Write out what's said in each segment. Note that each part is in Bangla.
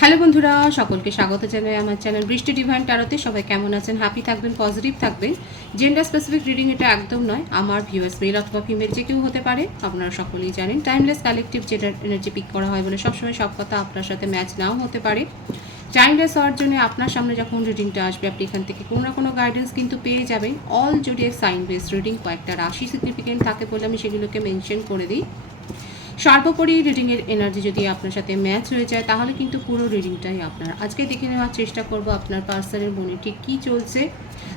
হ্যালো বন্ধুরা, সকলকে স্বাগত জানাই আমার চ্যানেল বৃষ্টি ডিভাইন ট্যারোতে। সবাই কেমন আছেন? হ্যাপি থাকবেন, পজিটিভ থাকবেন। জেন্ডার স্পেসিফিক রিডিং এটা একদম নয়। আমার ভিউয়ার্স মেল অথবা ফিমেল যে কেউ হতে পারে। আপনারা সকলেই জানেন timeless collective gender energy peak করা হয় বলে সবসময় সব কথা আপনার সাথে ম্যাচ নাও হতে পারে। টাইমলেস হওয়ার জন্য আপনার সামনে যখন রিডিংটা আসবে আপনি এখান থেকে কোনো না কোনো গাইডেন্স কিন্তু পেয়ে যাবেন। All zodiac sign base reading, কয়েকটা রাশি সিগনিফিকেন্ট থাকে বলে আমি সেগুলোকে মেনশন করে দিই। সর্বোপরি রিডিংয়ের এনার্জি যদি আপনার সাথে ম্যাচ হয়ে যায় তাহলে কিন্তু পুরো রিডিংটাই আপনার। আজকে দেখে নেওয়ার চেষ্টা করব আপনার পার্সনের মনে ঠিক কী চলছে,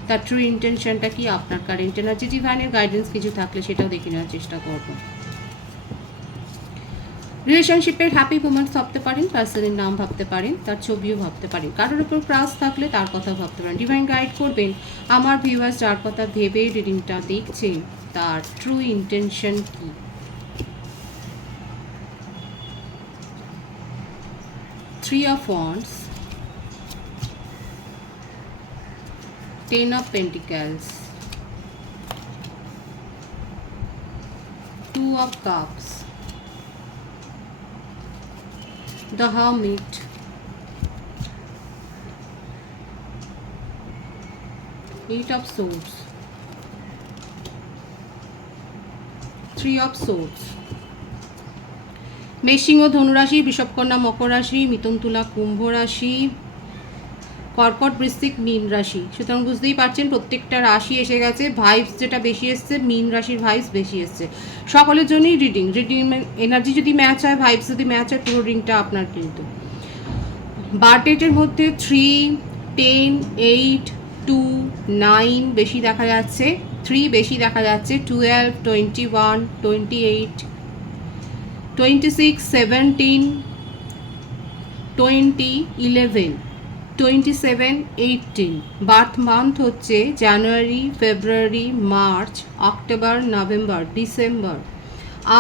তার ট্রু ইন্টেনশনটা কি, আপনার কারেন্ট এনার্জি, ডিভাইনের গাইডেন্স কিছু থাকলে সেটাও দেখে নেওয়ার চেষ্টা করব। রিলেশনশিপের হ্যাপি মোমেন্টস ভাবতে পারেন, পার্সনের নাম ভাবতে পারেন, তার ছবিও ভাবতে পারেন, কারোর উপর ক্রাশ থাকলে তার কথা ভাবতে পারেন। ডিভাইন গাইড করবেন আমার ভিউয়ার্স যার কথা ভেবে রিডিংটা দেখছেন তার ট্রু ইন্টেনশন কী। Three of Wands, Ten of Pentacles, Two of Cups, the Hermit, Eight of Swords, Three of Swords. মেষিং ও ধনুরাশি, বৃষভকন্যা মকর রাশি, মিথুন তুলা কুম্ভ রাশি, কর্কট বৃশ্চিক মীন রাশি। সুতরাং বুঝতেই পারছেন প্রত্যেকটা রাশি এসে গেছে। ভাইবস যেটা বেশি এসছে, মীন রাশির ভাইবস বেশি এসছে। সকলের জন্যই রিডিং এনার্জি যদি ম্যাচ হয়, ভাইবস যদি ম্যাচ হয়, পুরো রিডিংটা আপনার। কিন্তু বার্থডেটের মধ্যে 3, 10, 8, 2, 9 বেশি দেখা যাচ্ছে, 3 বেশি দেখা যাচ্ছে, 12, 21, 28, 26, 17, 20, 11, 27, 18। বার্থ মান্থ হচ্ছে January, February, March, October, November, December,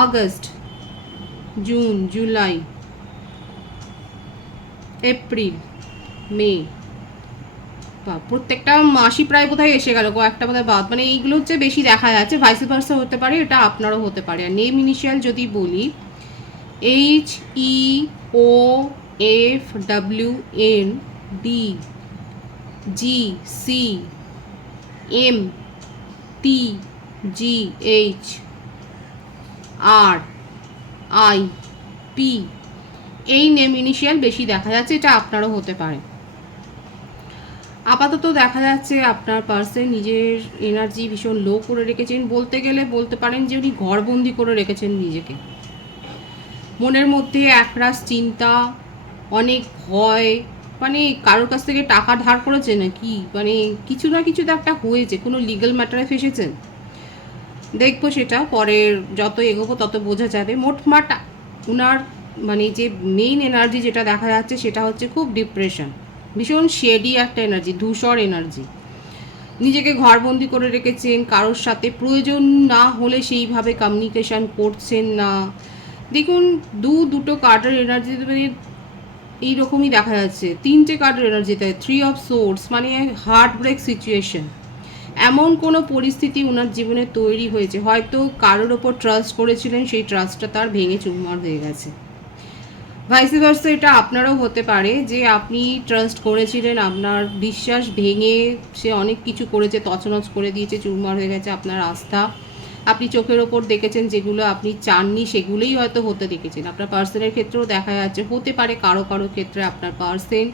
August, June, July, April, May. প্রত্যেকটা মাসই প্রায় বোধহয় এসে গেল, কয়েকটা বোধহয় বাদ। মানে এইগুলো হচ্ছে বেশি দেখা যাচ্ছে। ভাইস ভার্সা হতে পারে, এটা আপনারও হতে পারে। আর নেম ইনিশিয়াল যদি বলি, HEOFWN DGCMTGHRIP, এই নেম ইনিশিয়াল বেশি দেখা যাচ্ছে, এটা আপনারও হতে পারে। আপাতত দেখা যাচ্ছে আপনার পার্সন নিজের এনার্জি ভীষণ লো করে রেখেছেন। বলতে গেলে বলতে পারেন যে উনি ঘরবন্দি করে রেখেছেন নিজেকে। মনের মধ্যে একরাশ চিন্তা, অনেক ভয়, মানে কারোর কাছ থেকে টাকা ধার করেছে নাকি, মানে কিছু না কিছু তো একটা হয়েছে, কোনো লিগ্যাল ম্যাটারে ফেসেছেন। দেখবো সেটা পরের যত এগোবো তত বোঝা যাবে। মোটমাট ওনার মানে যে মেইন এনার্জি যেটা দেখা যাচ্ছে সেটা হচ্ছে খুব ডিপ্রেশন, ভীষণ শেডি একটা এনার্জি, ধূসর এনার্জি। নিজেকে ঘরবন্দি করে রেখেছেন, কারোর সাথে প্রয়োজন না হলে সেইভাবে কমিউনিকেশান করছেন না। দেখুন দুটো কার্ডের এনার্জি এইরকমই দেখা যাচ্ছে। 3টে কার্ডের এনার্জিতে 3 অফ সোর্স, মানে হার্ট ব্রেক সিচুয়েশন। এমন কোনো পরিস্থিতি ওনার জীবনে তৈরি হয়েছে, হয়তো কারোর ওপর ট্রাস্ট করেছিলেন, সেই ট্রাস্টটা তার ভেঙে চুরমার হয়ে গেছে। ভাইস ভার্সা এটা আপনারও হতে পারে যে আপনি ট্রাস্ট করেছিলেন, আপনার বিশ্বাস ভেঙে সে অনেক কিছু করেছে, তছনছ করে দিয়েছে, চুরমার হয়ে গেছে আপনার আস্থা। আপনি চোখের ওপর দেখেছেন যেগুলো আপনি চাননি সেগুলোই হয়তো হতে দেখেছেন। আপনার পার্সনের ক্ষেত্রেও দেখা যাচ্ছে, হতে পারে কারো ক্ষেত্রে আপনার পার্সন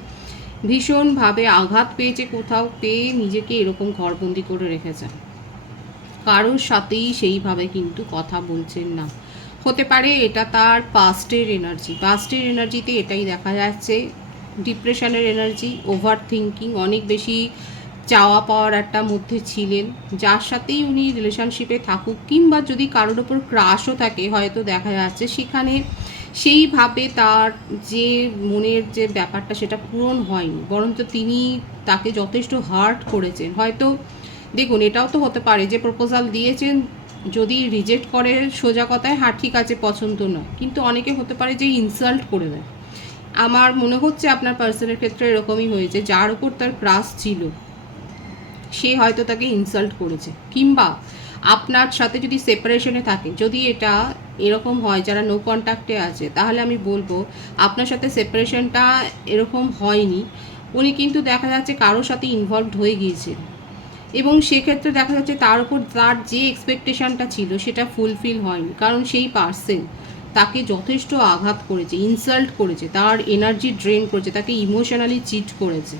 ভীষণভাবে আঘাত পেয়েছে, কোথাও পেয়ে নিজেকে এরকম ঘরবন্দি করে রেখেছেন। কারোর সাথেই সেইভাবে কিন্তু কথা বলছেন না। হতে পারে এটা তার পাস্টের এনার্জিতে এটাই দেখা যাচ্ছে। ডিপ্রেশনের এনার্জি, ওভার থিঙ্কিং, অনেক বেশি চাওয়া পাওয়ার একটা মধ্যে ছিলেন। যার সাথেই উনি রিলেশনশিপে থাকুক কিংবা যদি কারোর ওপর ক্রাশও থাকে, হয়তো দেখা যাচ্ছে সেখানে সেইভাবে তার যে মনের যে ব্যাপারটা সেটা পূরণ হয়নি, বরঞ্চ তিনি তাকে যথেষ্ট হার্ট করেছেন। হয়তো দেখুন এটাও তো হতে পারে যে প্রপোজাল দিয়েছেন, যদি রিজেক্ট করে সোজা কথায় হ্যাঁ ঠিক আছে পছন্দ নয়, কিন্তু অনেকে হতে পারে যে ইনসাল্ট করে দেয়। আমার মনে হচ্ছে আপনার পার্সনের ক্ষেত্রে এরকমই হয়েছে, যার উপর তার ক্রাশ ছিল সে হয়তো তাকে ইনসাল্ট করেছে, কিংবা আপনার সাথে যদি সেপারেশনে থাকে, যদি এটা এরকম হয় যারা নো কন্ট্যাক্টে আছে, তাহলে আমি বলবো আপনার সাথে সেপারেশনটা এরকম হয়নি, উনি কিন্তু দেখা যাচ্ছে কারোর সাথে ইনভলভড হয়ে গিয়েছেন এবং সেক্ষেত্রে দেখা যাচ্ছে তার উপর তার যে এক্সপেকটেশনটা ছিল সেটা ফুলফিল হয়নি, কারণ সেই পার্সন তাকে যথেষ্ট আঘাত করেছে, ইনসাল্ট করেছে, তার এনার্জি ড্রেন করেছে, তাকে ইমোশনালি চিট করেছে।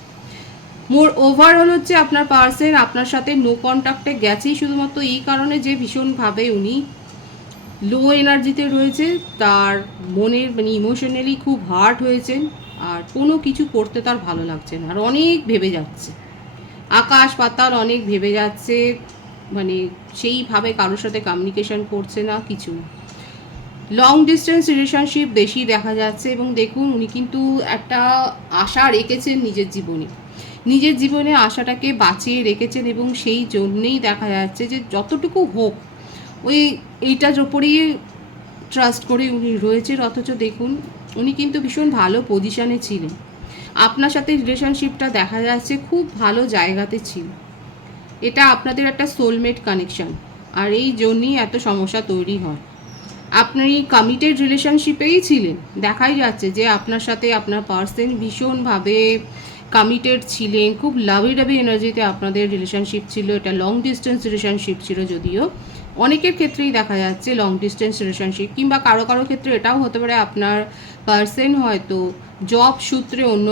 মোর ওভারঅল হচ্ছে আপনার পার্সন আপনার সাথে নো কন্ট্যাক্টে গেছেই শুধুমাত্র এই কারণে যে ভীষণভাবে উনি লো এনার্জিতে রয়েছে, তার মনের মানে ইমোশনালি খুব হার্ট হয়েছেন, আর কোনো কিছু করতে তার ভালো লাগছে না, আর অনেক ভেবে যাচ্ছে, আকাশ পাতাল অনেক ভেবে যাচ্ছে, মানে সেইভাবে কারোর সাথে কমিউনিকেশন করছে না, কিছু না। লং ডিস্টেন্স রিলেশনশিপ বেশি দেখা যাচ্ছে এবং দেখুন উনি কিন্তু একটা আশা রেখেছেন নিজের জীবনে, নিজের জীবনে আশাটাকে বাঁচিয়ে রেখেছেন এবং সেই জন্যেই দেখা যাচ্ছে যে যতটুকু হোক ওই এইটার ওপরেই ট্রাস্ট করে উনি রয়েছেন। অথচ দেখুন উনি কিন্তু ভীষণ ভালো পজিশানে ছিলেন, আপনার সাথে রিলেশনশিপটা দেখা যাচ্ছে খুব ভালো জায়গাতে ছিল, এটা আপনাদের একটা সোলমেট কানেকশান, আর এই জন্যই এত সমস্যা তৈরি হয়। আপনি কমিটেড রিলেশনশিপেই ছিলেন, দেখাই যাচ্ছে যে আপনার সাথে আপনার পার্সন ভীষণভাবে কমিটেড ছিলেন, খুব লাভি ডাভি এনার্জিতে আপনাদের রিলেশনশিপ ছিল, এটা লং ডিস্টেন্স রিলেশনশিপ ছিল, যদিও অনেকের ক্ষেত্রেই দেখা যাচ্ছে লং ডিস্টেন্স রিলেশনশিপ, কিংবা কারো কারো ক্ষেত্রে এটাও হতে পারে আপনার পার্সন হয়তো জব সূত্রে অন্য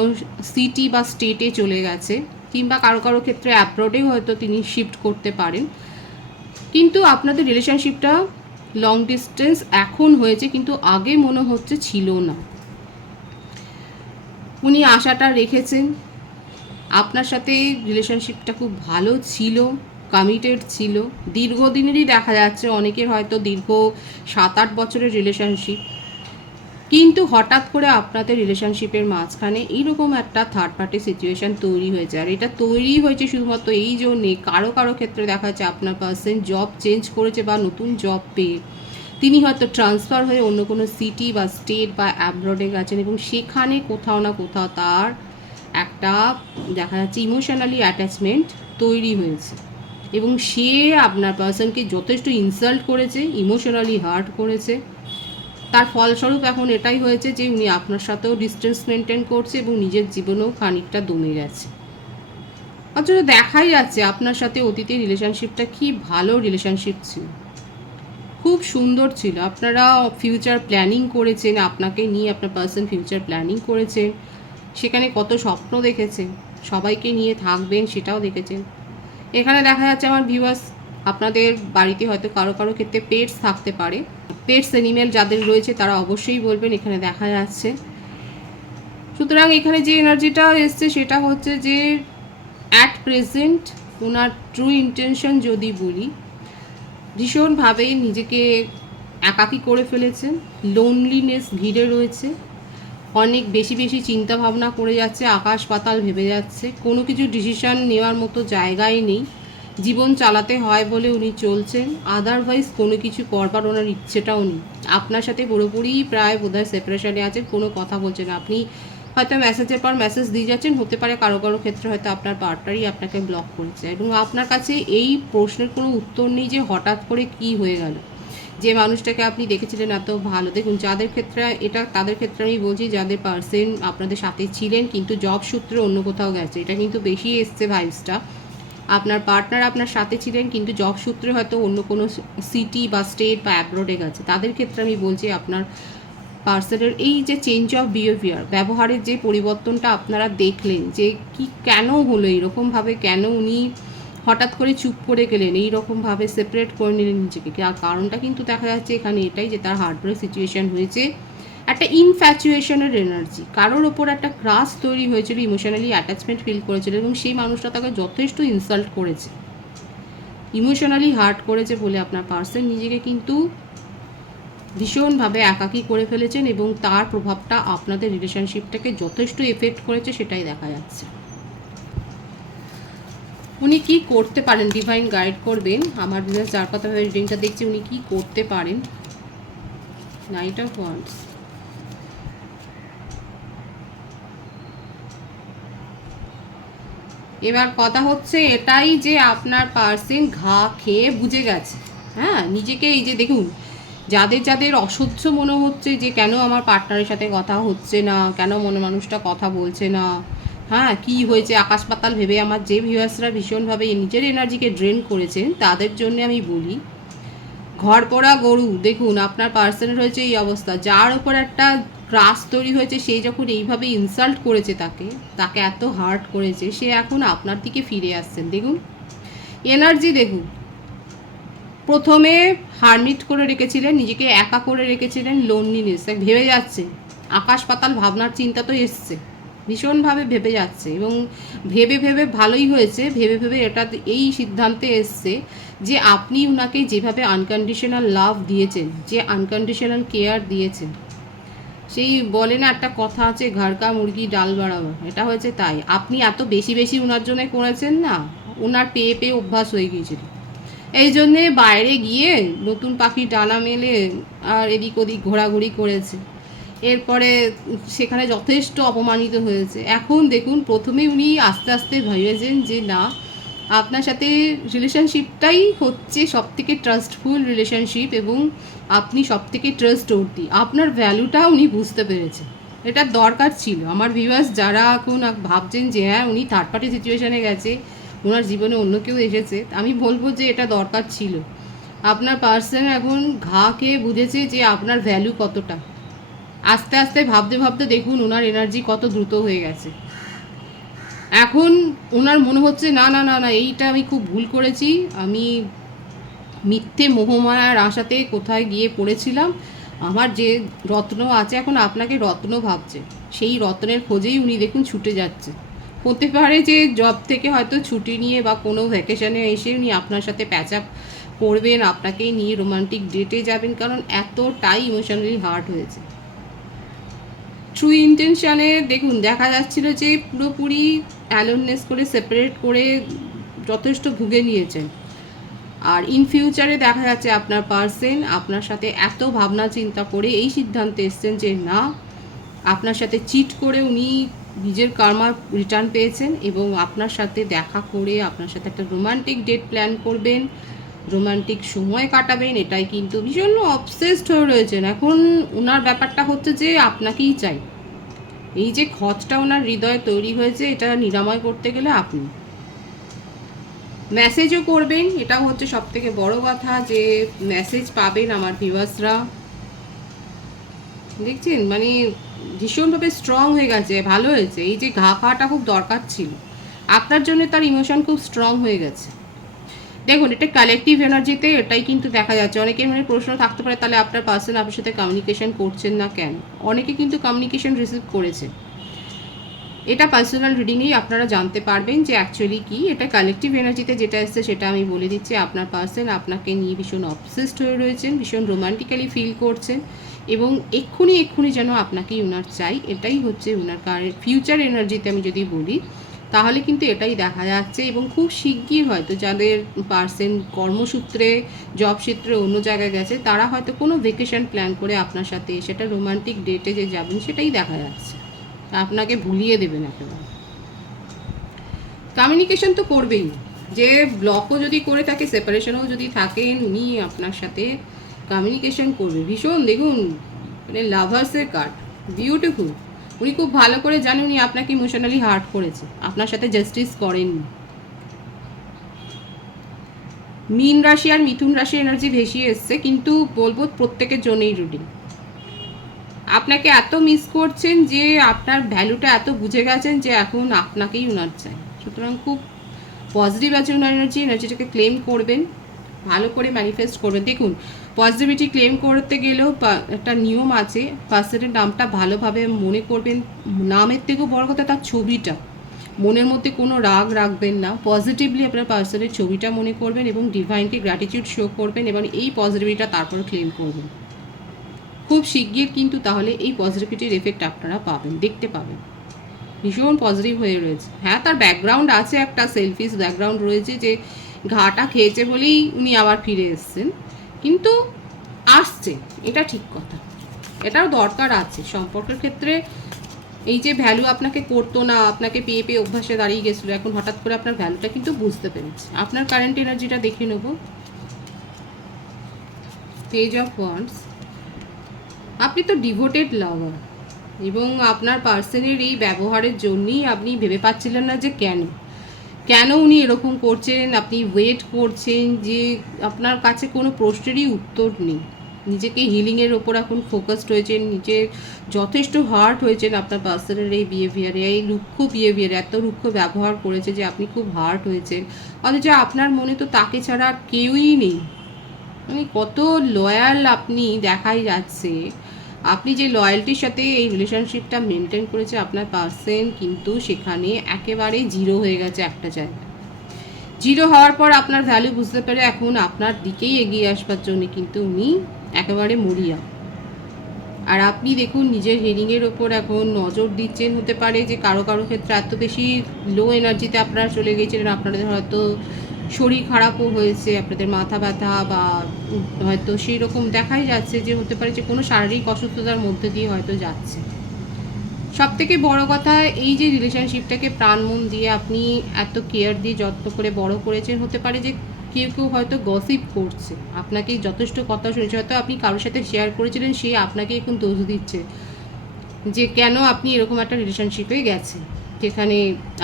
সিটি বা স্টেটে চলে গেছে, কিংবা কারো কারো ক্ষেত্রে অ্যাব্রডেও হয়তো তিনি শিফট করতে পারেন, কিন্তু আপনাদের রিলেশনশিপটা লং ডিস্টেন্স এখন হয়েছে, কিন্তু আগে মনে হচ্ছে ছিল না। উনি আশাটা রেখেছেন, আপনার সাথে রিলেশনশিপটা খুব ভালো ছিল, কমিটেড ছিল, দীর্ঘদিনেরই দেখা যাচ্ছে, অনেকের হয়তো দীর্ঘ 7-8 বছরের রিলেশনশিপ, কিন্তু হঠাৎ করে আপনাদের রিলেশনশিপের মাঝখানে এইরকম একটা থার্ড পার্টি সিচুয়েশান তৈরি হয়েছে, আর এটা তৈরি হয়েছে শুধুমাত্র এই জন্যে কারো কারো ক্ষেত্রে দেখা যাচ্ছে আপনার পার্সন জব চেঞ্জ করেছে বা নতুন জব পেয়ে তিনি হয়তো ট্রান্সফার হয়ে অন্য কোনো সিটি বা স্টেট বা অ্যাব্রডে গেছেন এবং সেখানে কোথাও না কোথাও তার একটা দেখা যাচ্ছে ইমোশনালি অ্যাটাচমেন্ট তৈরি হয়েছে এবং সে আপনার পার্সনকে যথেষ্ট ইনসাল্ট করেছে, ইমোশনালি হার্ট করেছে। তার ফলস্বরূপ এখন এটাই হয়েছে যে উনি আপনার সাথেও ডিস্টেন্স মেনটেন করছে এবং নিজের জীবনেও খানিকটা দমে গেছে। অথচ দেখাই যাচ্ছে আপনার সাথে অতীতের রিলেশনশিপটা কি ভালো রিলেশনশিপ ছিল, খুব সুন্দর ছিল, আপনারা ফিউচার প্ল্যানিং করেছেন, আপনাকে নিয়ে আপনার পার্সন ফিউচার প্ল্যানিং করেছেন, সেখানে কত স্বপ্ন দেখেছেন, সবাইকে নিয়ে থাকবেন সেটাও দেখেছেন। এখানে দেখা যাচ্ছে আমার ভিউয়ার্স, আপনাদের বাড়িতে হয়তো কারো কারো ক্ষেত্রে পেটস থাকতে পারে, পেটস অ্যানিমেল যাদের রয়েছে তারা অবশ্যই বলবেন, এখানে দেখা যাচ্ছে। সুতরাং এখানে যে এনার্জিটা এসছে সেটা হচ্ছে যে at present owner true intention যদি বলি, ভীষণভাবে নিজেকে একাকী করে ফেলেছেন, লোনলিনেস ঘিরে রয়েছে, অনেক বেশি বেশি চিন্তা ভাবনা করে যাচ্ছে, আকাশ পাতাল ভেবে যাচ্ছে, কোনো কিছু ডিসিশান নেওয়ার মতো জায়গায় নেই, জীবন চালাতে হয় বলে উনি চলছেন, আদারওয়াইজ কোনো কিছু করবার ওনার ইচ্ছেটাও নেই। আপনার সাথে পুরোপুরি প্রায় বোধহয় সেপারেশনে আছেন, কোনো কথা বলছেন, আপনি হয়তো মেসেজের পর মেসেজ দিয়ে যাচ্ছেন, হতে পারে কারো কারো ক্ষেত্রে হয়তো আপনার পার্টনারই আপনাকে ব্লক করেছে এবং আপনার কাছে এই প্রশ্নের কোনো উত্তর নেই যে হঠাৎ করে কি হয়ে গেল, যে মানুষটাকে আপনি দেখেছিলেন এত ভালো। দেখুন যাদের ক্ষেত্রে এটা, তাদের ক্ষেত্রে আমি বলছি যাদের পার্সন আপনাদের সাথে ছিলেন কিন্তু জব সূত্রে অন্য কোথাও গেছে, এটা কিন্তু বেশি এসছে ভাইবসটা। আপনার পার্টনার আপনার সাথে ছিলেন কিন্তু জব সূত্রে হয়তো অন্য কোনো সিটি বা স্টেট বা অ্যাব্রডে গেছে, তাদের ক্ষেত্রে আমি বলছি আপনার পার্সনের এই যে চেঞ্জ অফ বিহেভিয়ার, ব্যবহারের যে পরিবর্তনটা আপনারা দেখলেন, যে কি কেন হলো এইরকমভাবে, কেন উনি হঠাৎ করে চুপ করে গেলেন, এইরকমভাবে সেপারেট করে নিলেন নিজেকে, কারণটা কিন্তু দেখা যাচ্ছে এখানে এটাই যে তার হার্টব্রেক সিচুয়েশান হয়েছে, একটা ইনফ্যাচুয়েশনের এনার্জি, কারোর ওপর একটা ক্রাশ তৈরি হয়েছিল, ইমোশনালি অ্যাটাচমেন্ট ফিল করেছিল এবং সেই মানুষটা তাকে যথেষ্ট ইনসাল্ট করেছে, ইমোশনালি হার্ট করেছে বলে আপনার পার্সন নিজেকে কিন্তু ভীষণভাবে একাকী করে ফেলেছেন এবং তার প্রভাবটা আপনাদের রিলেশনশিপটাকে যথেষ্ট এফেক্ট করেছে, সেটাই দেখা যাচ্ছে। উনি কি করতে পারেন, ডিভাইন গাইড করবেন আমার বিশেষ যার কথা রিডিংটা দেখছি, উনি কি করতে পারেন। নাইট অফ ওয়ান্ডস, এবার কথা হচ্ছে এটাই যে আপনার পার্সন ঘা খেয়ে বুঝে গেছে, হ্যাঁ নিজেকে, এই যে দেখুন যাদের যাদের অসহ্য মনে হচ্ছে যে কেন আমার পার্টনারের সাথে কথা হচ্ছে না, কেন মনে মানুষটা কথা বলছে না, হ্যাঁ কী হয়েছে আকাশ পাতাল ভেবে আমার যে ভিউয়ার্সরা ভীষণভাবে নিজের এনার্জিকে ড্রেন করেছেন তাদের জন্য আমি বলি, ঘর পড়া গরু দেখুন আপনার পার্সনের হয়েছে এই অবস্থা। যার ওপর একটা ক্রাশ তৈরি হয়েছে, সে যখন এইভাবে ইনসাল্ট করেছে তাকে তাকে এত হার্ট করেছে, সে এখন আপনার দিকে ফিরে আসছেন। দেখুন এনার্জি দেখুন, প্রথমে হারমিট করে রেখেছিলেন, নিজেকে একা করে রেখেছিলেন, লোনলিনেস ভেবে যাচ্ছে, আকাশ পাতাল ভাবনার চিন্তা তো এসছে, ভীষণভাবে ভেবে যাচ্ছে এবং ভেবে ভেবে ভালোই হয়েছে, ভেবে ভেবে এটা এই সিদ্ধান্তে এসছে যে আপনি ওনাকে যেভাবে আনকন্ডিশনাল লাভ দিয়েছেন, যে আনকন্ডিশনাল কেয়ার দিয়েছেন, সেই বলে না একটা কথা আছে ঘর কা মুরগি ডাল বাড়াবার, এটা হয়েছে তাই। আপনি এত বেশি বেশি ওনার জন্য করেছেন না, ওনার পেয়ে পেয়ে অভ্যাস হয়ে গিয়েছিল, এই জন্যে বাইরে গিয়ে নতুন পাখি ডানা মেলে আর এদিক ওদিক ঘোরাঘুরি করেছে, এরপরে সেখানে যথেষ্ট অপমানিত হয়েছে। এখন দেখুন প্রথমে উনি আস্তে আস্তে ভেবেছেন যে না, আপনার সাথে রিলেশনশিপটাই হচ্ছে সবথেকে ট্রাস্টফুল রিলেশনশিপ এবং আপনি সবথেকে ট্রাস্টওর্দি, আপনার ভ্যালুটা উনি বুঝতে পেরেছেন। এটা দরকার ছিল। আমার ভিউয়ার্স যারা এখন ভাবছেন যে হ্যাঁ উনি থার্ড পার্টি সিচুয়েশানে গেছে, ওনার জীবনে অন্য কেউ এসেছে, আমি বলবো যে এটা দরকার ছিল। আপনার পার্সন এখন ঘা খেয়ে বুঝেছে যে আপনার ভ্যালু কতটা। আস্তে আস্তে ভাবতে ভাবতে দেখুন ওনার এনার্জি কত দ্রুত হয়ে গেছে। এখন ওনার মনে হচ্ছে না না না না, এইটা আমি খুব ভুল করেছি, আমি মিথ্যে মোহমায়ার আশাতে কোথায় গিয়ে পড়েছিলাম, আমার যে রত্ন আছে এখন আপনাকে রত্ন ভাবছে, সেই রত্নের খোঁজেই উনি দেখুন ছুটে যাচ্ছে। হতে পারে যে জব থেকে হয়তো ছুটি নিয়ে বা কোনো ভ্যাকেশনে এসে উনি আপনার সাথে প্যাচ আপ করবেন, আপনাকেই নিয়ে রোমান্টিক ডেটে যাবেন, কারণ এতটাই ইমোশনালি হার্ট হয়েছে। ট্রু ইন্টেনশানে দেখুন দেখা যাচ্ছিল যে পুরোপুরি অ্যালোননেস করে সেপারেট করে যথেষ্ট ভুগে নিয়েছেন। আর ইন ফিউচারে দেখা যাচ্ছে আপনার পার্সন আপনার সাথে এত ভাবনা চিন্তা করে এই সিদ্ধান্তে এসছেন যে না, আপনার সাথে চিট করে উনি নিজের কার্মা রিটার্ন পেয়েছেন এবং আপনার সাথে দেখা করে আপনার সাথে একটা রোমান্টিক ডেট প্ল্যান করবেন, রোমান্টিক সময় কাটাবেন, এটাই কিন্তু ভীষণ অবসেসড হয়ে রয়েছেন। এখন ওনার ব্যাপারটা হচ্ছে যে আপনাকেই চাই, এই যে ক্ষতটা ওনার হৃদয়ে তৈরি হয়েছে এটা নিরাময় করতে গেলে আপনি মেসেজও করবেন, এটাও হচ্ছে সব থেকে বড় কথা যে মেসেজ পাবেন আমার ভিউয়ার্সরা। দেখছেন মানে ভীষণভাবে স্ট্রং হয়ে গেছে, ভালো হয়েছে, এই যে ঘা খাওয়াটা খুব দরকার ছিল আপনার জন্য, তার ইমোশন খুব স্ট্রং হয়ে গেছে। দেখুন এটা কালেকটিভ এনার্জিতে এটাই কিন্তু দেখা যাচ্ছে। অনেকের মনে প্রশ্ন থাকতে পারে তাহলে আপনার পার্সন আপনার সাথে কমিউনিকেশন করছেন না কেন, অনেকে কিন্তু কমিউনিকেশন রিসিভ করেছে। এটা পার্সোনাল রিডিংয়েই আপনারা জানতে পারবেন যে অ্যাকচুয়ালি কি। এটা কালেকটিভ এনার্জিতে যেটা এসছে সেটা আমি বলে দিচ্ছি। আপনার পার্সন আপনাকে নিয়ে ভীষণ অবসেসড হয়ে রয়েছেন, ভীষণ রোমান্টিক্যালি ফিল করছেন এবং এক্ষুনি যেন আপনাকেই ওনার চাই, এটাই হচ্ছে ওনার কারেন্ট ফিউচার এনার্জিতে আমি যদি বলি তাহলে কিন্তু এটাই দেখা যাচ্ছে। এবং খুব শিগগির হয়তো যাদের পার্সন কর্মসূত্রে জব সূত্রে অন্য জায়গায় গেছে তারা হয়তো কোনো ভেকেশন প্ল্যান করে আপনার সাথে সেটা রোমান্টিক ডেটে যে যাবেন সেটাই দেখা যাচ্ছে, আপনাকে ভুলিয়ে দেবেন একেবারে। কমিউনিকেশন তো করবেই, যে ব্লকও যদি করে থাকে সেপারেশনও যদি থাকেন উনি আপনার সাথে কমিউনিকেশন করবে ভীষণ। দেখুন মানে লাভার্সের কার্ড বিউটিফুল, উনি খুব ভালো করে জানেন উনি আপনাকে ইমোশনালি হার্ট করেছে, আপনার সাথে জাস্টিস করেননি। মীন রাশি আর মিথুন রাশি এনার্জি ভেসিয়ে এসছে, কিন্তু বলবো প্রত্যেকের জন্যই রুটিন। আপনাকে এত মিস করছেন যে আপনার ভ্যালুটা এত বুঝে গেছেন যে এখন আপনাকেই ওনার চাই, সুতরাং খুব পজিটিভ আছে ওনার এনার্জিটাকে ক্লেম করবেন, ভালো করে ম্যানিফেস্ট করবেন। দেখুন পজিটিভিটি ক্লেম করতে গেলেও একটা নিয়ম আছে, পার্সনের নামটা ভালোভাবে মনে করবেন, নামের থেকেও বড় কথা তার ছবিটা, মনের মধ্যে কোনো রাগ রাখবেন না, পজিটিভলি আপনার পার্সনের ছবিটা মনে করবেন এবং ডিভাইনকে গ্র্যাটিটিউড শো করবেন এবং এই পজিটিভিটিটা তারপর ক্লেম করবেন। খুব শিগগির কিন্তু তাহলে এই পজিটিভিটির এফেক্ট আপনারা পাবেন, দেখতে পাবেন, ভীষণ পজিটিভ হয়ে রয়েছে। হ্যাঁ তার ব্যাকগ্রাউন্ড আছে, একটা সেলফিশ ব্যাকগ্রাউন্ড রয়েছে যে ঘাটা খেয়েছে বলেই উনি আবার ফিরে এসছেন, কিন্তু আসছে, এটা ঠিক কথা, এটাও দরকার আছে সম্পর্কের ক্ষেত্রে। এই যে ভ্যালু আপনাকে করতো না, আপনাকে পেয়ে পেয়ে অভ্যাসে দাঁড়িয়ে গেছিলো, এখন হঠাৎ করে আপনার ভ্যালুটা কিন্তু বুঝতে পেরেছে। আপনার কারেন্ট এনার্জিটা দেখে নেব। পেজ অফ ওয়ান্ডস, আপনি তো ডিভোটেড লাভার, এবং আপনার পার্সনের এই ব্যবহারের জন্যই আপনি ভেবে পাচ্ছিলেন না যে কেন উনি এরকম করছেন। আপনি ওয়েট করছেন যে আপনার কাছে কোনো প্রশ্নেরই উত্তর নেই। নিজেকে হিলিংয়ের ওপর এখন ফোকাসড হয়েছেন, নিজের যথেষ্ট হার্ট হয়েছেন আপনার পার্সনের এই বিহেভিয়ারে, এই রুক্ষ বিহেভিয়ারে, এত রুক্ষ ব্যবহার করেছে যে আপনি খুব হার্ট হয়েছেন। অথচ আপনার মনে তো তাকে ছাড়া আর কেউই নেই। মানে কত লয়াল আপনি দেখাই যাচ্ছে। আপনি যে লয়্যালটির সাথে এই রিলেশনশিপটা মেনটেন করেছে আপনার পার্সন, কিন্তু সেখানে একেবারে জিরো হয়ে গেছে একটা জায়গায়। জিরো হওয়ার পর আপনার ভ্যালু বুঝতে পেরে এখন আপনার দিকেই এগিয়ে আসবার জন্য কিন্তু উনি একেবারে মরিয়া। আর আপনি দেখুন নিজের হিলিংয়ের ওপর এখন নজর দিচ্ছেন। হতে পারে যে কারো ক্ষেত্রে এত বেশি লো এনার্জিতে আপনারা চলে গিয়েছিলেন, আপনাদের হয়তো শরীর খারাপও হয়েছে, আপনাদের মাথা ব্যথা বা হয়তো সেই রকম দেখাই যাচ্ছে যে হতে পারে যে কোনো শারীরিক অসুস্থতার মধ্যে দিয়ে হয়তো যাচ্ছে। সব থেকে বড় কথা, এই যে রিলেশনশিপটাকে প্রাণ মন দিয়ে আপনি এত কেয়ার দিয়ে যত্ন করে বড় করেছেন, হতে পারে যে কেউ হয়তো গসিপ করছে, আপনাকে যথেষ্ট কথা শুনেছে, হয়তো আপনি কারোর সাথে শেয়ার করেছিলেন, সে আপনাকে এখন দোষ দিচ্ছে যে কেন আপনি এরকম একটা রিলেশনশিপে গেছেন যেখানে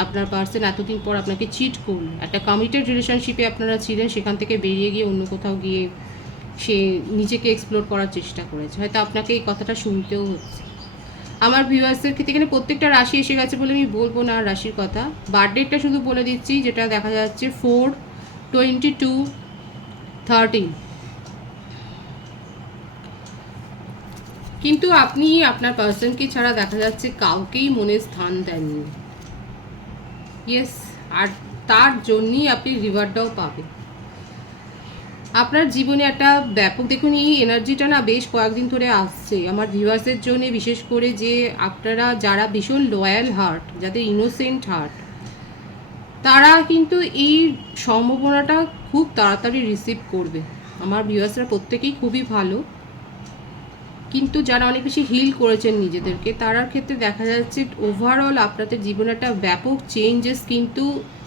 আপনার পার্সন এতদিন পর আপনাকে চিট করল। একটা কমিটেড রিলেশনশিপে আপনারা ছিলেন, সেখান থেকে বেরিয়ে গিয়ে অন্য কোথাও গিয়ে সে নিজেকে এক্সপ্লোর করার চেষ্টা করেছে, হয়তো আপনাকে এই কথাটা শুনতেও হচ্ছে। আমার ভিউয়ার্সের ক্ষেত্রে এখানে প্রত্যেকটা রাশি এসে গেছে বলে আমি বলবো না রাশির কথা, বার্থডেটা শুধু বলে দিচ্ছি, যেটা দেখা যাচ্ছে 4/22/13। কিন্তু আপনি আপনার পার্সনকে ছাড়া দেখা যাচ্ছে কাউকেই মনে স্থান দেননি। ইয়েস, আর তার জন্যই আপনি রিওয়ার্ডটাও পাবেন। আপনার জীবনে একটা ব্যাপক, দেখুন এই এনার্জিটা না বেশ কয়েকদিন ধরে আসছে আমার ভিউয়ার্সের জন্য, বিশেষ করে যে আপনারা যারা ভীষণ লয়াল হার্ট, যাদের ইনোসেন্ট হার্ট, তারা কিন্তু এই সম্ভাবনাটা খুব তাড়াতাড়ি রিসিভ করবে। আমার ভিউয়ার্সরা প্রত্যেকেই খুবই ভালো, কিন্তু যারা অনেক বেশি হিল করেছেন নিজেদেরকে, তারার ক্ষেত্রে দেখা যাচ্ছে ওভারঅল আপনাদের জীবনে একটা ব্যাপক চেঞ্জেস কিন্তু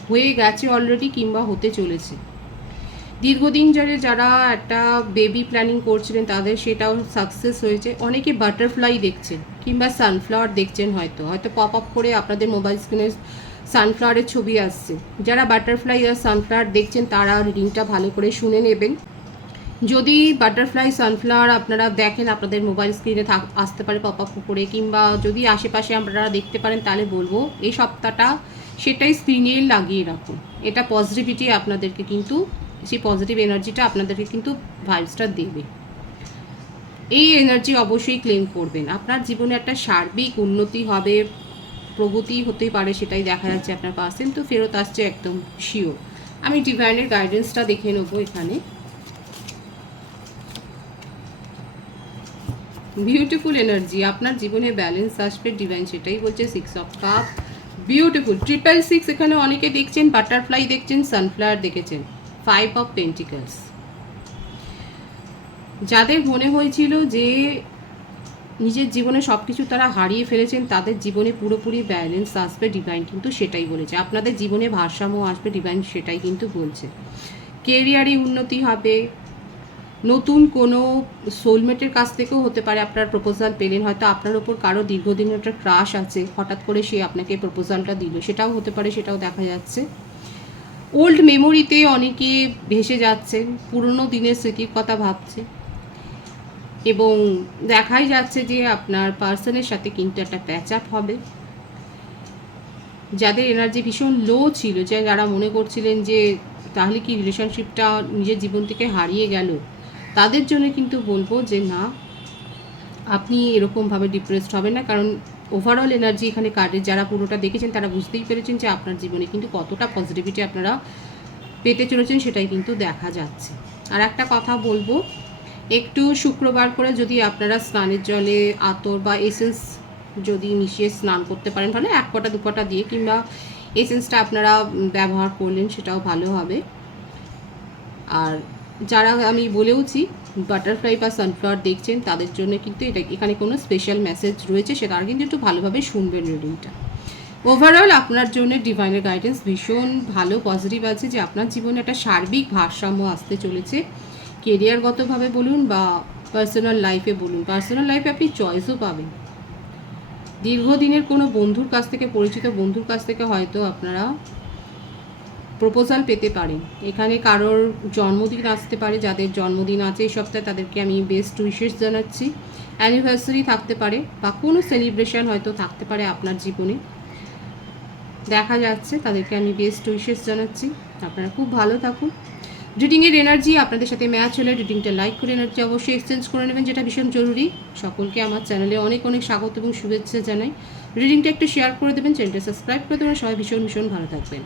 হয়ে গেছে অলরেডি, কিংবা হতে চলেছে। দীর্ঘদিন ধরে যারা একটা বেবি প্ল্যানিং করছিলেন তাদের সেটাও সাকসেস হয়েছে। অনেকে বাটারফ্লাই দেখছেন কিংবা সানফ্লাওয়ার দেখছেন, হয়তো পপ আপ করে আপনাদের মোবাইল স্ক্রিনে সানফ্লাওয়ারের ছবি আসছে। যারা বাটারফ্লাই আর সানফ্লাওয়ার দেখছেন তারা রিডিংটা ভালো করে শুনে নেবেন। যদি বাটারফ্লাই সানফ্লাওয়ার আপনারা দেখেন, আপনাদের মোবাইল স্ক্রিনে আসতে পারে পপ আপ করে, কিংবা যদি আশেপাশে আপনারা দেখতে পারেন, তাহলে বলবো এই সপ্তাহটা সেটাই স্ক্রিনে লাগিয়ে রাখুন। এটা পজিটিভিটি আপনাদেরকে কিন্তু, সেই পজিটিভ এনার্জিটা আপনাদেরকে কিন্তু ভাইবসটা দেবে। এই এনার্জি অবশ্যই ক্লেম করবেন। আপনার জীবনে একটা সার্বিক উন্নতি হবে, প্রগতি হতে পারে, সেটাই দেখা যাচ্ছে। আপনার পার্সেন তো ফেরত আসছে একদম শিওর। আমি ডিভাইনের গাইডেন্সটা দেখে নেবো এখানে। বিউটিফুল এনার্জি, আপনার জীবনে ব্যালেন্স আসবে, ডিভাইন সেটাই বলছে। 6 অফ কাপ, বিউটিফুল। 666 এখানে অনেকে দেখছেন, বাটারফ্লাই দেখছেন, সানফ্লাওয়ার দেখেছেন। 5 অফ পেন্টিকলস, যাদের মনে হয়েছিল যে নিজের জীবনে সব কিছু তারা হারিয়ে ফেলেছেন, তাদের জীবনে পুরোপুরি ব্যালেন্স আসবে, ডিভাইন কিন্তু সেটাই বলেছে। আপনাদের জীবনে ভারসাম্য আসবে, ডিভাইন সেটাই কিন্তু বলছে। কেরিয়ারে উন্নতি হবে, নতুন কোনো সোলমেটের কাছ থেকেও হতে পারে আপনার প্রপোজাল পেলেন, হয়তো আপনার ওপর কারো দীর্ঘদিনের একটা ক্রাশ আছে, হঠাৎ করে সে আপনাকে প্রপোজালটা দিল, সেটাও হতে পারে, সেটাও দেখা যাচ্ছে। ওল্ড মেমোরিতে অনেকে ভেসে যাচ্ছেন, পুরনো দিনের স্মৃতির কথা ভাবছে, এবং দেখাই যাচ্ছে যে আপনার পার্সনের সাথে কিন্তু একটা প্যাচ আপ হবে। যাদের এনার্জি ভীষণ লো ছিল, যারা মনে করছিলেন যে তাহলে কি রিলেশনশিপটা নিজের জীবন থেকে হারিয়ে গেল, তাদের জন্য কিন্তু বলবো যে না, আপনি এরকমভাবে ডিপ্রেসড হবেন না। কারণ ওভারঅল এনার্জি এখানে কার্ডের যারা পুরোটা দেখেছেন তারা বুঝতেই পেরেছেন যে আপনার জীবনে কিন্তু কতটা পজিটিভিটি আপনারা পেতে চলেছেন, সেটাই কিন্তু দেখা যাচ্ছে। আর একটা কথা বলবো, একটু শুক্রবার করে যদি আপনারা স্নানের জলে আতর বা এসেন্স যদি মিশিয়ে স্নান করতে পারেন, তাহলে 1 ফোঁটা 2 ফোঁটা দিয়ে, কিংবা এসেন্সটা আপনারা ব্যবহার করলেন, সেটাও ভালো হবে। আর যারা আমি বলেওছি বাটারফ্লাই বা সানফ্লাওয়ার দেখছেন, তাদের জন্য কিন্তু এখানে কোনো স্পেশাল মেসেজ রয়েছে, সেটা আর কিন্তু একটু ভালোভাবে শুনবেন রিডিংটা। ওভারঅল আপনার জন্য ডিভাইনের গাইডেন্স ভীষণ ভালো, পজিটিভ আছে, যে আপনার জীবনে একটা সার্বিক ভারসাম্য আসতে চলেছে। কেরিয়ারগতভাবে বলুন বা পার্সোনাল লাইফে বলুন, পার্সোনাল লাইফে আপনি চয়েসও পাবেন। দীর্ঘদিনের কোনো বন্ধুর কাছ থেকে, পরিচিত বন্ধুর কাছ থেকে হয়তো আপনারা প্রপোজাল পেতে পারেন। এখানে কারোর জন্মদিন আসতে পারে, যাদের জন্মদিন আছে এই সপ্তাহে তাদেরকে আমি বেস্ট উইশেস জানাচ্ছি। অ্যানিভার্সারি থাকতে পারে বা কোনো সেলিব্রেশন হয়তো থাকতে পারে আপনার জীবনে, দেখা যাচ্ছে তাদেরকে আমি বেস্ট উইশেস জানাচ্ছি। আপনারা খুব ভালো থাকুন। রিডিংয়ের এনার্জি আপনাদের সাথে ম্যাচ হলে রিডিংটা লাইক করে এনার্জি অবশ্যই এক্সচেঞ্জ করে নেবেন, যেটা ভীষণ জরুরি। সকলকে আমার চ্যানেলে অনেক অনেক স্বাগত এবং শুভেচ্ছা জানাই। রিডিংটা একটু শেয়ার করে দেবেন, চ্যানেলটা সাবস্ক্রাইব করে দেবেন। সবাই ভীষণ ভীষণ ভালো থাকবেন।